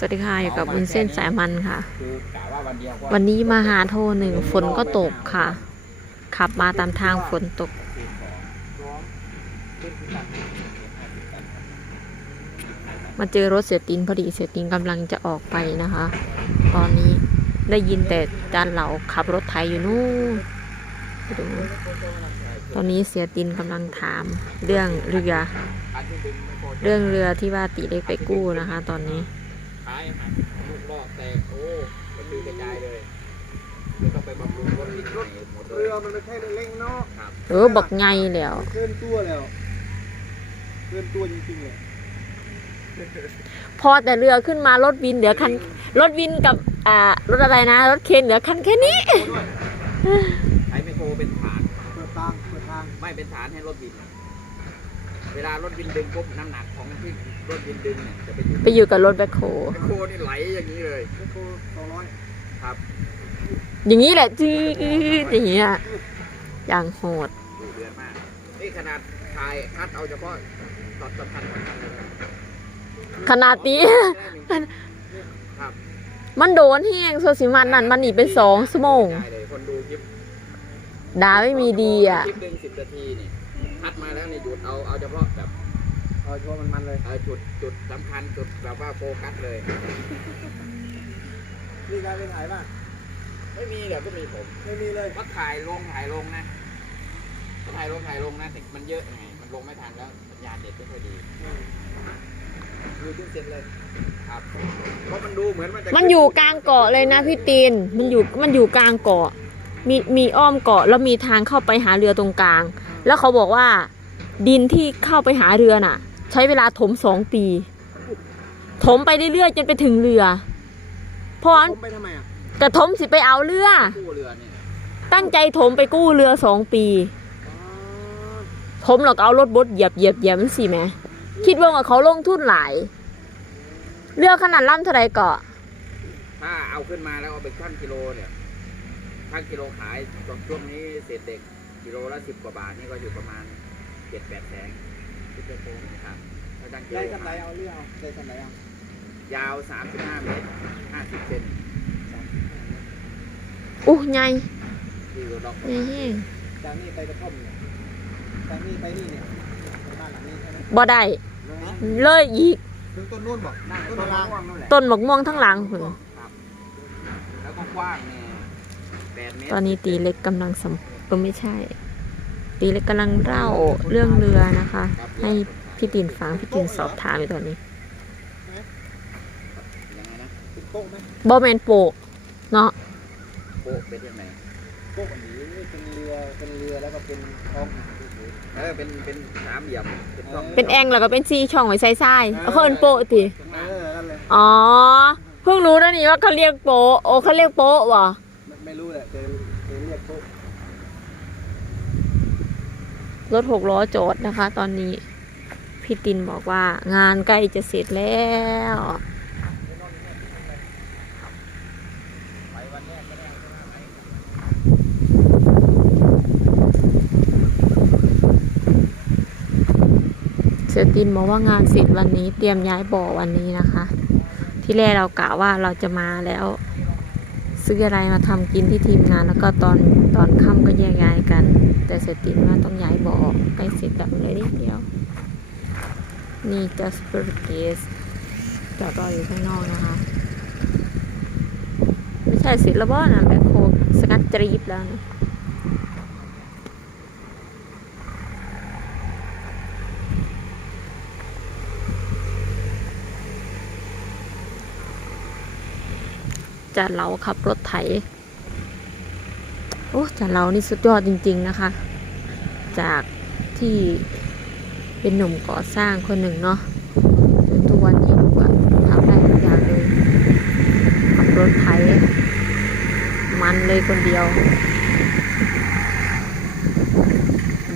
สวัสดีค่ะ อยู่กับวุ้นเส้นสายมันค่ะคือกะว่าวันเดียวก็วันนี้มาหาโทรหนึ่งฝนก็ตกค่ะ ขับมาตามทางฝนตกคืนของร้องขึ้นที่ตัด50มาเจอรถเสียตินพอดีเสียตินกำลังจะออกไปนะคะ ตอนนี้ได้ยินแต่จานเหลาขับรถไถอยู่นู่นไปดูตอนนี้เสียตินกำลังถามเรื่องเรืออันที่ดึงไม่พอเรื่องเรือที่ว่าติได้ไปกู้นะคะ ตอนนี้ ท้ายหักลูกลอกแตกโอ้มันดื้อกระจายเลยเดี๋ยวต้องไปบำรุงรถอีกหน่อยหมดเลเรืยอมันไม่ใช่เล่งๆเนาะครับเออบักไงแล้วเกินตัวแล้วเกินตัวจริงๆเลยพอแต่เรือขึ้นมารถวินเหลือคันรถวินกับอ่ารถอะไรนะ รถเคนเหลือคันแค่นี้ใช้ไมโครเป็นฐานเปิดทางเปิดทางไม่เป็นฐานให้รถบิน เวลารถบินดึงปุ๊บน้ำหนักของที่รถบินดึงเนี่ยจะไปอยู่ไปอยู่กับรถแบคโฮไมโครนี่ไหลอย่างนี้เลยไมโครสองร้อยครับ อย่างนี้แหละจืดอย่างเงี้ยอย่างโหดดูเดือนมากนี่ขนาดถ่ายคัดเอาเฉพาะตอนสำคัญสำคัญเลยนะขนาดนี้ ครับมันโดนแห้งโซซิมันนั่นมันหนีเป็นสองชั่วโมงได้เลยคนดูคลิปดาไม่มีดีอะ คลิปหนึ่งสิบนาทีนี่ คัดมาแล้วนี่หยุดเอาเอาเฉพาะแบบเอาชัวร์มันๆเลย เอาจุดจุดสำคัญจุดแบบว่าโฟกัสเลยนี่การไปถ่ายป่ะไม่มีแบบก็มีผมไม่มีเลย ก็ถ่ายลงถ่ายลงนะก็ถ่ายลงถ่ายลงนะแต่มันเยอะไงมันลงไม่ทันแล้วสัญญาณเด็ดไม่ค่อยดีดูจนเสร็จเลยครับเพราะมันดูเหมือนมันจะ มันอยู่กลางเกาะเลยนะพี่ตีน มันอยู่มันอยู่กลางเกาะ มีมีอ้อมเกาะแล้วมีทางเข้าไปหาเรือตรงกลาง แล้วเขาบอกว่า ดินที่เข้าไปหาเรือน่ะ ใช้เวลาถมสองปี ถมไปเรื่อยๆจนไปถึงเรือเพราะผมไปทำไมอะกระถมสิไปเอาเรือ กู้เรือเนี่ยตั้งใจถมไปกู้เรือสองปี อ๋อถมหรอกเอารถบดเหยียบเหยียบเหยียบมันสิแหมคิดว่าเขาลงทุนหลาย เรือขนาดล่ำเท่าไรเกาะถ้าเอาขึ้นมาแล้วเอาไปชั่งกิโลเนี่ย ชั่งกิโลขายช่วงนี้เศษเด็กกิโลละสิบกว่าบาทนี่ก็อยู่ประมาณเจ็ดแปดแสนสิบเจ็ดโงครับถ้าชั่งกิโลได้ทำไรเอาเรื่องเอาได้ทำไรเอายาวสามสิบห้าเมตรห้าสิบเซนอู้ใหญ่คือล็อกใหญ่แห้งจากนี่ไปกระท่อมเนี่ยจากนี่ไปนี่เนี่ยไปบ้านหลังนี้ใช่ไหมบ่ได้ฮะเลยอีกถึงต้นนู่นบอกต้นล่างนั่นแหละต้นหมกม่วงทั้งหลังพุ่นครับแล้วก็กว้างเนี่ยแปดเม ตรตอนนี้ตีเล็กกำลังสัมก็ไม่ใช่ ตีเล็กกำลังเล่าเรื่องเรือนะคะ ให้พี่ตินฟังพี่ตินสอบถามอยู่ตอนนี้ยังไงนะติดโป๊ะไหมบอแมนโปะเนาะโป๊ะเป็นยังไงโป๊ะอันนี้เป็นเรือเป็นเรือแล้วก็เป็นท้องหาเฉยเออเป็นเป็นสามเหลี่ยมเป็นช่องเป็นแองแล้วก็เป็นซีช่องไว้ใส่ไส้เอาเขาเอินโปะติๆเออนั่นเลยอ๋อเพิ่งรู้นะนี่ว่าเขาเรียกโปะโอ้เขาเรียกโปะวะ ไม่รู้แหละแต่เรียกโป๊ะรถหกล้อจอดนะคะ ตอนนี้ พี่ตินบอกว่างานใกล้จะเสร็จแล้ว เสตินบอกว่างานเสร็จวันนี้เตรียมย้ายบ่อวันนี้นะคะ ที่แรกเรากะว่าเราจะมาแล้ว ซื้ออะไรมาทำกินที่ทีมงาน แล้วก็ตอนตอนค่ำก็แยกย้ายกัน แต่เสร็จติว่าต้องย้ายบ่อใกล้เสร็จแบบเลยนิดเดียว นี่จัสเปอร์เกสจอดรออยู่ข้างนอกนะคะ ไม่ใช่เสร็จแล้วบ่นะแบบโคสกัดจรีบแล้วนะ จานเราขับรถไถ โอ้จานเรานี่สุดยอดจริง ๆนะคะ จากที่เป็นหนุ่มก่อสร้างคนหนึ่งเนาะทุกวันนี้ก็ทำได้ทุกอย่างเลยขับรถไถมันเลยคนเดียว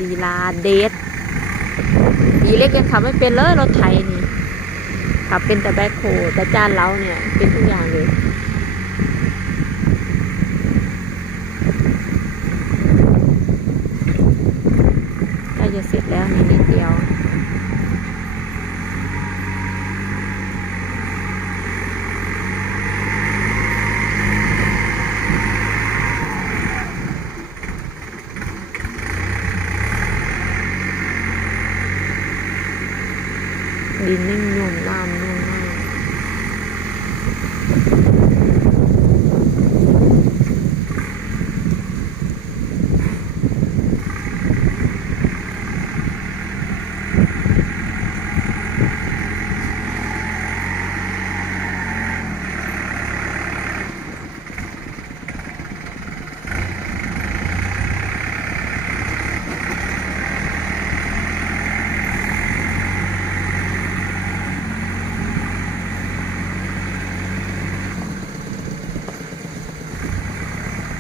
ดีลาเดทดีเล็กยังขับไม่เป็นเลยรถไถนี่ขับเป็นแต่แบ็คโฮแต่จานเราเนี่ยเป็นทุกอย่างเลย เสร็จแล้วมีนิดเดียวดินนิ่มนุ่มน้ำนุ่มมาก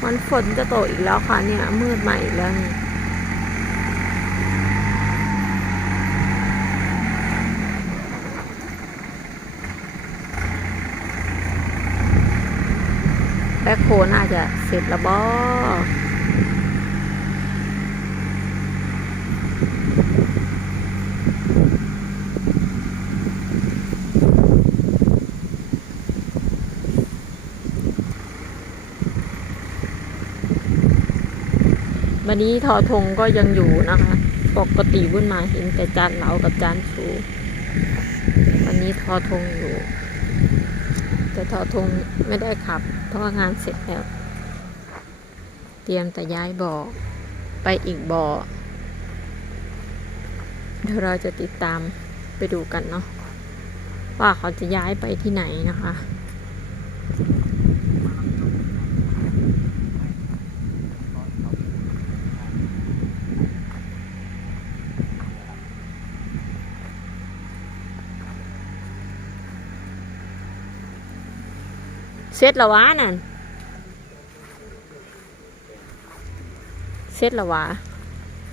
มันฝนจะตกอีกแล้วค่ะเนี่ย มืดใหม่อีกแล้วเนี่ยแบ็คโฮน่าจะเสร็จแล้วบอ วันนี้ทอทงก็ยังอยู่นะคะ ปกติวุ่นมาเห็นแต่จานเหลากับจานสูวันนี้ทอทงอยู่ แต่ทอทงไม่ได้ขับ เพราะว่างานเสร็จแล้ว เตรียมแต่ย้ายบ่อ ไปอีกบ่อ เดี๋ยวเราจะติดตามไปดูกันเนาะว่าเขาจะย้ายไปที่ไหนนะคะ เสร็จแล้ววะนั่นเสร็จแล้ววะ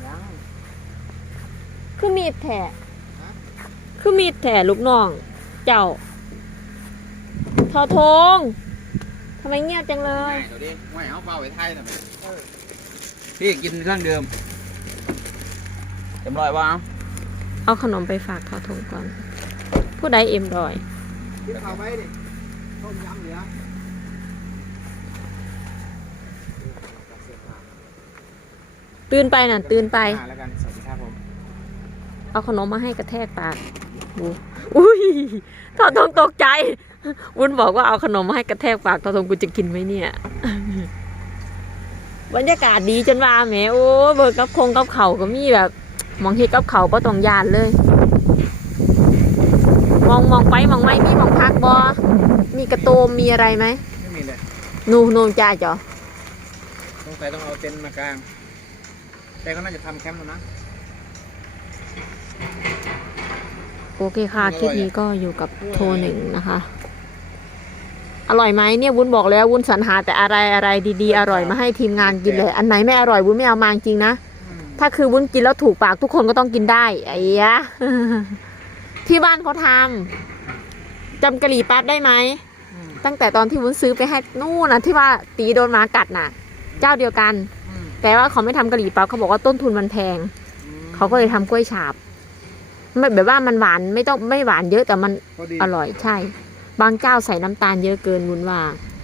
ยังคือมีดแถคือมีดแถลูกน้อง เจ้าทอทงทำไมเงียบจังเลยง่ายเดี๋ยวดิไม่เอาเฝ้าไว้ไทยนะพี่กินเครื่องเดิมเต็มร้อยว่าเอาเอาขนมไปฝากทอทงก่อน ผู้ใดเอ็มรอยกินข้าวไว้ดิต้มยำเหลือ ตื่นไปน่ะ ตื่นไป อ่าแล้วกัน สวัสดีครับผม เอาขนมมาให้กระแทกปากดูอุ้ยทอทงตกใจ วุ้นบอกว่าเอาขนมมาให้กระแทกปากทอทงกูจะกินไหมเนี่ย บรรยากาศดีจนว่าแหมโอ้เบิกกับคงกับเขาก็มีแบบ มองเฮ็ดกับเขาก็ต้องยานเลย มองมองไปมองไม่มีมองพักบอมีกระโตมมีอะไรไหมไม่มีเลย นูนูจ้าจ๋อสงสัยต้องเอาเต็นท์มากลาง แต่ก็น่าจะทำแคมป์แล้วนะ โอเคค่ะคลิปนี้ก็อยู่กับโทรหนึ่งนะคะ อร่อยไหมเนี่ยวุ้นบอกแล้ววุ้นสรรหาแต่อะไรอะไรดีๆ อร่อยมาให้ทีมงานกินเลย อันไหนไม่อร่อยวุ้นไม่เอามาจริงนะ ถ้าคือวุ้นกินแล้วถูกปากทุกคนก็ต้องกินได้ไอ้ยะที่บ้านเขาทำจำกะหรี่ปั๊บได้ไหมอืมตั้งแต่ตอนที่วุ้นซื้อไปให้นู่นนะที่ว่าตีโดนหมากัดน่ะ เจ้าเดียวกันอืม แต่ว่าเขาไม่ทำกะหรี่ปั๊บเขาบอกว่าต้นทุนมันแพงอืมเขาก็เลยทำกล้วยฉาบไม่แบบว่ามันหวานไม่ต้องไม่หวานเยอะแต่มันพอดีอร่อยใช่ บางเจ้าใส่น้ำตาลเยอะเกินวุ้นว่าอ